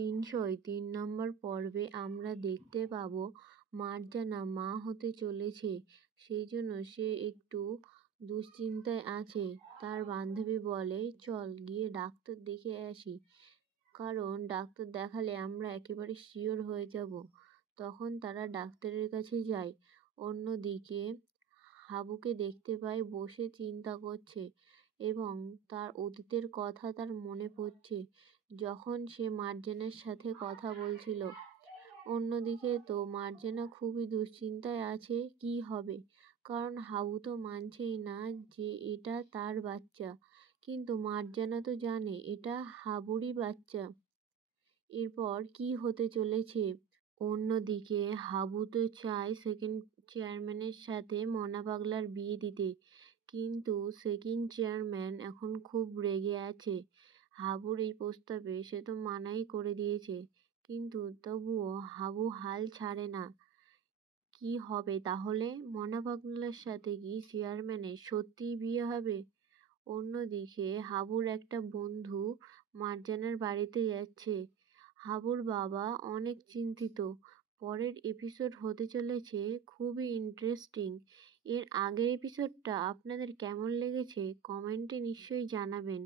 ৩০৩ নম্বর পর্বে আমরা দেখতে পাবো মার্জানা মা হতে চলেছে, সেই জন্য সে একটু দুশ্চিন্তায় আছে। তার বান্ধবী বলে, চল গিয়ে ডাক্তার দেখে আসি, কারণ ডাক্তার দেখালে আমরা একেবারে শিওর হয়ে যাব। তখন তারা ডাক্তারের কাছে যায়। অন্যদিকে হাবুকে দেখতে পায় বসে চিন্তা করছে এবং তার অতীতের কথা তার মনে পড়ছে, যখন সে মার্জানার সাথে কথা বলছিল। অন্যদিকে তো মার্জানা খুবই দুশ্চিন্তায় আছে কি হবে, কারণ হাবু তো মানছেই না যে এটা তার বাচ্চা, কিন্তু মার্জানা তো জানে এটা হাবুরই বাচ্চা। এরপর কি হতে চলেছে? অন্যদিকে হাবু তো চায় সেকেন্ড চেয়ারম্যানের সাথে মনা পাগলার বিয়ে দিতে, কিন্তু সেকেন্ড চেয়ারম্যান এখন খুব রেগে আছে হাবুর এই প্রস্তাবে। সে তো মানাই করে দিয়েছে, কিন্তু তবুও হাবু হাল ছাড়ে না। কি হবে তাহলে? মনা পাগলার সাথে কি চেয়ারম্যানের সত্যিই বিয়ে হবে? অন্যদিকে হাবুর একটা বন্ধু মার্জানার বাড়িতে যাচ্ছে। হাবুর বাবা অনেক চিন্তিত। পরের এপিসোড হতে চলেছে খুবই ইন্টারেস্টিং। এর আগের এপিসোডটা আপনাদের কেমন লেগেছে কমেন্টে নিশ্চয়ই জানাবেন।